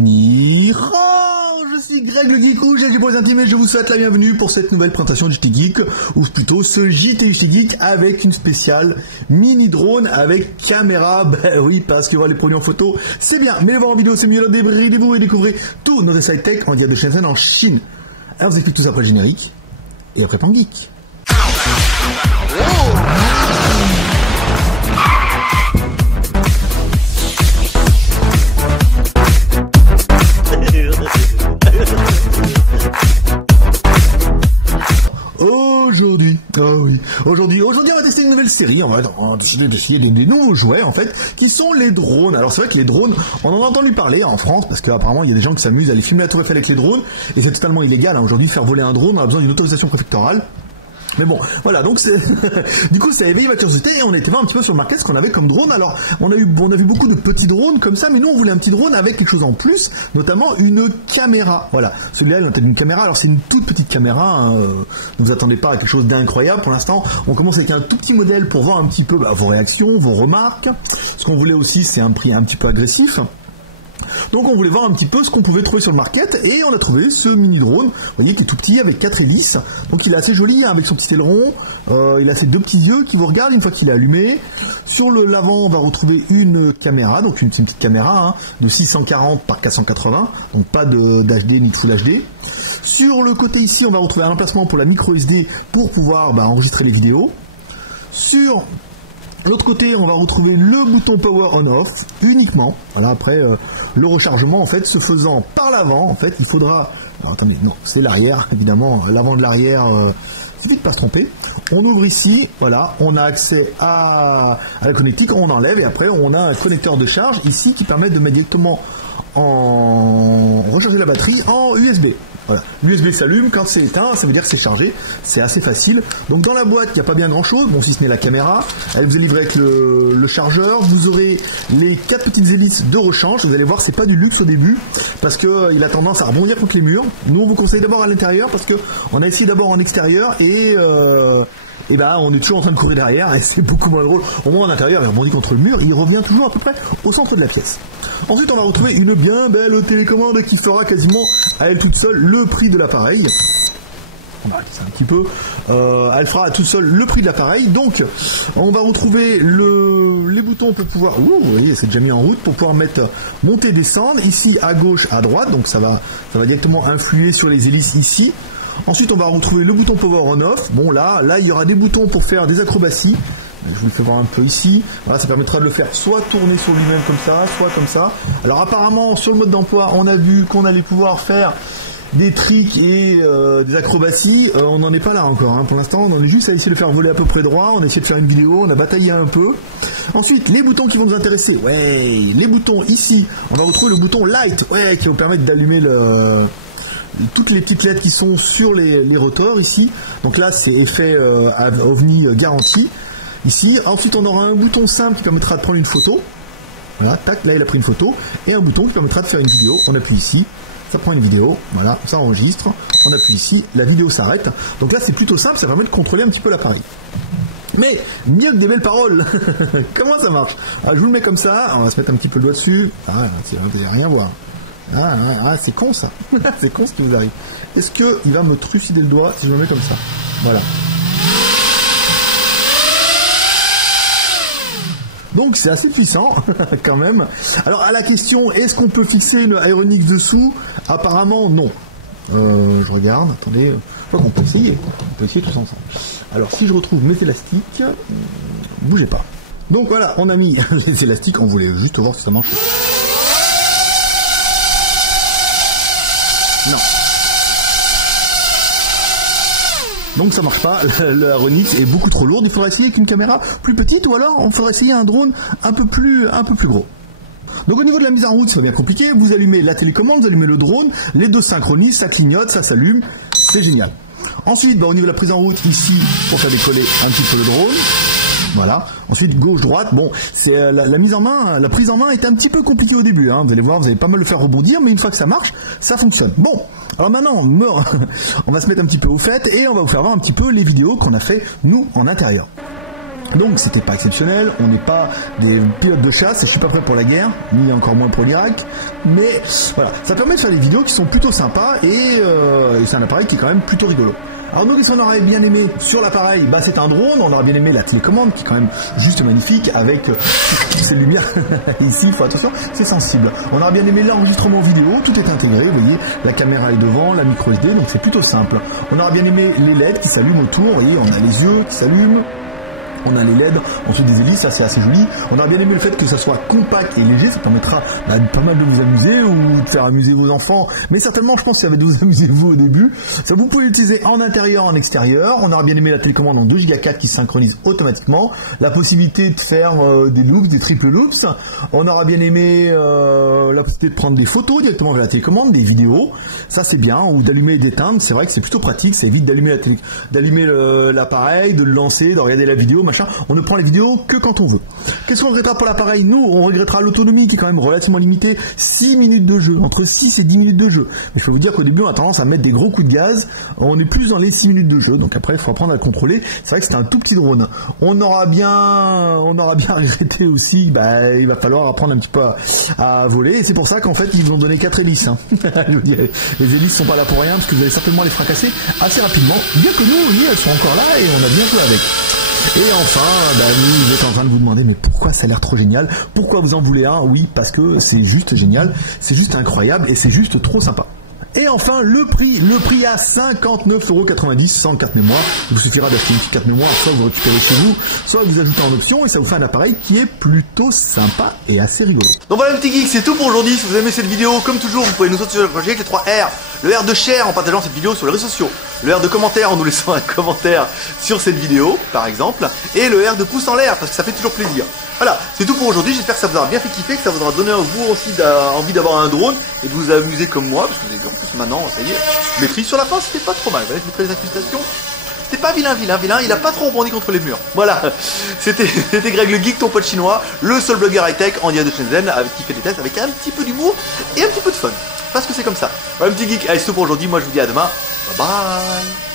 Ni hao, je suis Greg le Geek ou GG pour les intimes et je vous souhaite la bienvenue pour cette nouvelle présentation du JT Geek, ou plutôt ce JT Geek avec une spéciale mini drone avec caméra. Ben oui, parce que voir les produits en photo c'est bien, mais les voir en vidéo c'est mieux. Débrouillez-vous et découvrez tous nos essais tech en direct de Shenzhen en Chine. Alors vous écoutez tout ça après le générique et après Pan Geek. Aujourd'hui, on va tester une nouvelle série. On va décider d'essayer des nouveaux jouets, en fait, qui sont les drones. Alors, c'est vrai que les drones, on en a entendu parler en France, parce qu'apparemment, il y a des gens qui s'amusent à aller filmer la Tour Eiffel avec les drones, et c'est totalement illégal, hein. Aujourd'hui, de faire voler un drone, on a besoin d'une autorisation préfectorale. Mais bon, voilà, donc du coup ça a éveillé ma curiosité et on était voir un petit peu sur le market ce qu'on avait comme drone. Alors on a vu beaucoup de petits drones comme ça, mais nous on voulait un petit drone avec quelque chose en plus, notamment une caméra. Voilà, celui-là il a une caméra, alors c'est une toute petite caméra, hein. Ne vous attendez pas à quelque chose d'incroyable pour l'instant. On commence avec un tout petit modèle pour voir un petit peu vos réactions, vos remarques. Ce qu'on voulait aussi c'est un prix un petit peu agressif. Donc on voulait voir un petit peu ce qu'on pouvait trouver sur le market et on a trouvé ce mini drone, vous voyez, qui est tout petit avec 4 hélices. Donc il est assez joli, hein, avec son petit aileron, il a ses deux petits yeux qui vous regardent une fois qu'il est allumé. Sur le l'avant on va retrouver une caméra, donc une petite caméra, hein, de 640 par 480, donc pas d'HD ni de Full HD. Sur le côté ici on va retrouver un emplacement pour la micro SD pour pouvoir enregistrer les vidéos. Sur l'autre côté, on va retrouver le bouton Power On-Off uniquement. Voilà, après le rechargement en fait se faisant par l'avant, en fait, il faudra. Alors, attendez, non, c'est l'arrière, évidemment, l'avant de l'arrière. Suffit de pas se tromper. On ouvre ici, voilà, on a accès à la connectique, on enlève et après on a un connecteur de charge ici qui permet de mettre directement en recharger la batterie en USB. Voilà. L'USB s'allume, quand c'est éteint, ça veut dire que c'est chargé, c'est assez facile. Donc dans la boîte, il n'y a pas bien grand chose, bon si ce n'est la caméra, elle vous est livrée avec le chargeur, vous aurez les 4 petites hélices de rechange, vous allez voir c'est pas du luxe au début, parce qu'il a tendance à rebondir contre les murs. Nous on vous conseille d'abord à l'intérieur, parce qu'on a essayé d'abord en extérieur, et on est toujours en train de courir derrière, et c'est beaucoup moins drôle. Au moins en intérieur, il rebondit contre le mur, il revient toujours à peu près au centre de la pièce. Ensuite on va retrouver une bien belle télécommande qui fera quasiment à elle toute seule le prix de l'appareil. On va arrêter ça un petit peu. Elle fera à toute seule le prix de l'appareil. Donc on va retrouver les boutons pour pouvoir, vous voyez c'est déjà mis en route, pour pouvoir monter, descendre, ici à gauche, à droite, donc ça va directement influer sur les hélices ici. Ensuite on va retrouver le bouton Power On-Off. Bon là il y aura des boutons pour faire des acrobaties. Je vous le fais voir un peu ici. Voilà, ça permettra de le faire soit tourner sur lui-même comme ça, soit comme ça. Alors apparemment sur le mode d'emploi on a vu qu'on allait pouvoir faire des tricks et des acrobaties. On n'en est pas là encore, hein. Pour l'instant on est juste à essayer de faire voler à peu près droit. On a essayé de faire une vidéo, on a bataillé un peu. Ensuite les boutons qui vont nous intéresser, les boutons ici, on va retrouver le bouton Light, qui va vous permettre d'allumer toutes les petites LED qui sont sur les rotors ici. Donc là c'est effet OVNI garanti ici. Ensuite on aura un bouton simple qui permettra de prendre une photo. Voilà, tac, là il a pris une photo. Et un bouton qui permettra de faire une vidéo. On appuie ici, ça prend une vidéo, voilà, ça enregistre. On appuie ici, la vidéo s'arrête. Donc là c'est plutôt simple, ça permet de contrôler un petit peu l'appareil. Mais mieux que des belles paroles. Comment ça marche? Alors, je vous le mets comme ça, on va se mettre un petit peu le doigt dessus. Vous n'allez rien voir. C'est con ça. C'est con ce qui vous arrive. Est-ce qu'il va me trucider le doigt si je me mets comme ça? Voilà. Donc c'est assez puissant quand même. Alors à la question, est-ce qu'on peut fixer une aéronix dessous? Apparemment non. Je regarde, attendez, je crois qu'on peut essayer. On peut essayer tous ensemble. Alors si je retrouve mes élastiques, bougez pas. Donc voilà, on a mis les élastiques, on voulait juste voir si ça marche. Non. Donc ça marche pas, l'aéronix est beaucoup trop lourde, il faudra essayer avec une caméra plus petite ou alors on faudra essayer un drone un peu plus gros. Donc au niveau de la mise en route, c'est bien compliqué, vous allumez la télécommande, vous allumez le drone, les deux synchronisent, ça clignote, ça s'allume, c'est génial. Ensuite, au niveau de la prise en route, ici, pour faire décoller un petit peu le drone, voilà. Ensuite, gauche-droite, bon, c'est la mise en main, la prise en main est un petit peu compliquée au début, hein. Vous allez voir, vous allez pas mal le faire rebondir, mais une fois que ça marche, ça fonctionne. Bon, alors maintenant, on va se mettre un petit peu au fait et on va vous faire voir un petit peu les vidéos qu'on a fait, nous, en intérieur. Donc c'était pas exceptionnel, on n'est pas des pilotes de chasse, je suis pas prêt pour la guerre, ni encore moins pour l'Irak, mais voilà, ça permet de faire des vidéos qui sont plutôt sympas et c'est un appareil qui est quand même plutôt rigolo. Alors nous, qu'est-ce qu'on aurait bien aimé sur l'appareil? Bah c'est un drone, on aurait bien aimé la télécommande qui est quand même juste magnifique avec ces lumières ici, il faut attention, c'est sensible. On aurait bien aimé l'enregistrement vidéo, tout est intégré, vous voyez, la caméra est devant, la micro SD, donc c'est plutôt simple. On aurait bien aimé les LED qui s'allument autour, vous voyez, on a les yeux qui s'allument. On a les LED en dessous des hélices, ça c'est assez joli. On a bien aimé le fait que ça soit compact et léger, ça permettra pas mal de vous amuser ou de faire amuser vos enfants. Mais certainement, je pense que ça va de vous amuser vous au début. Ça vous pouvez l'utiliser en intérieur, en extérieur. On aura bien aimé la télécommande en 2 Go 4 qui se synchronise automatiquement. La possibilité de faire des loops, des triple loops. On aura bien aimé la possibilité de prendre des photos directement avec la télécommande, des vidéos. Ça c'est bien, ou d'allumer et d'éteindre. C'est vrai que c'est plutôt pratique, ça évite d'allumer l'appareil, de le lancer, de regarder la vidéo. Machin. On ne prend les vidéos que quand on veut. Qu'est-ce qu'on regrettera pour l'appareil? Nous, on regrettera l'autonomie qui est quand même relativement limitée. 6 minutes de jeu, entre 6 et 10 minutes de jeu. Mais je peux vous dire qu'au début, on a tendance à mettre des gros coups de gaz. On est plus dans les 6 minutes de jeu. Donc après, il faut apprendre à le contrôler. C'est vrai que c'est un tout petit drone. On aura bien regretté aussi, il va falloir apprendre un petit peu à voler. Et c'est pour ça qu'en fait, ils nous ont donné 4 hélices. Hein. Je vous dis, les hélices sont pas là pour rien, parce que vous allez certainement les fracasser assez rapidement. Bien que nous, oui, elles sont encore là et on a bien joué avec. Et enfin, vous êtes en train de vous demander mais pourquoi ça a l'air trop génial? Pourquoi vous en voulez un? Oui, parce que c'est juste génial, c'est juste incroyable et c'est juste trop sympa. Et enfin, le prix à 59,90 € sans carte mémoire. Il vous suffira d'acheter une petite carte mémoire, soit vous récupérez chez vous, soit vous ajoutez en option et ça vous fait un appareil qui est plutôt sympa et assez rigolo. Donc voilà les petits geeks, c'est tout pour aujourd'hui. Si vous aimez cette vidéo, comme toujours, vous pouvez nous soutenir sur le projet avec les 3 R. Le R de share en partageant cette vidéo sur les réseaux sociaux. Le R de commentaire en nous laissant un commentaire sur cette vidéo, par exemple. Et le R de pouce en l'air, parce que ça fait toujours plaisir. Voilà, c'est tout pour aujourd'hui. J'espère que ça vous aura bien fait kiffer, que ça vous aura donné vous aussi envie d'avoir un drone et de vous amuser comme moi, parce que vous avez vu en plus maintenant, ça y est, je maîtrise sur la fin, c'était pas trop mal. Vous voyez, je mettrai les incrustations. C'était pas vilain, il a pas trop rebondi contre les murs. Voilà, c'était Greg le Geek, ton pote chinois, le seul blogueur high-tech en direct de Shenzhen, qui fait des tests avec un petit peu d'humour et un petit peu de fun. Parce que c'est comme ça. Voilà, petit geek, allez, c'est tout pour aujourd'hui. Moi, je vous dis à demain. Bye bye.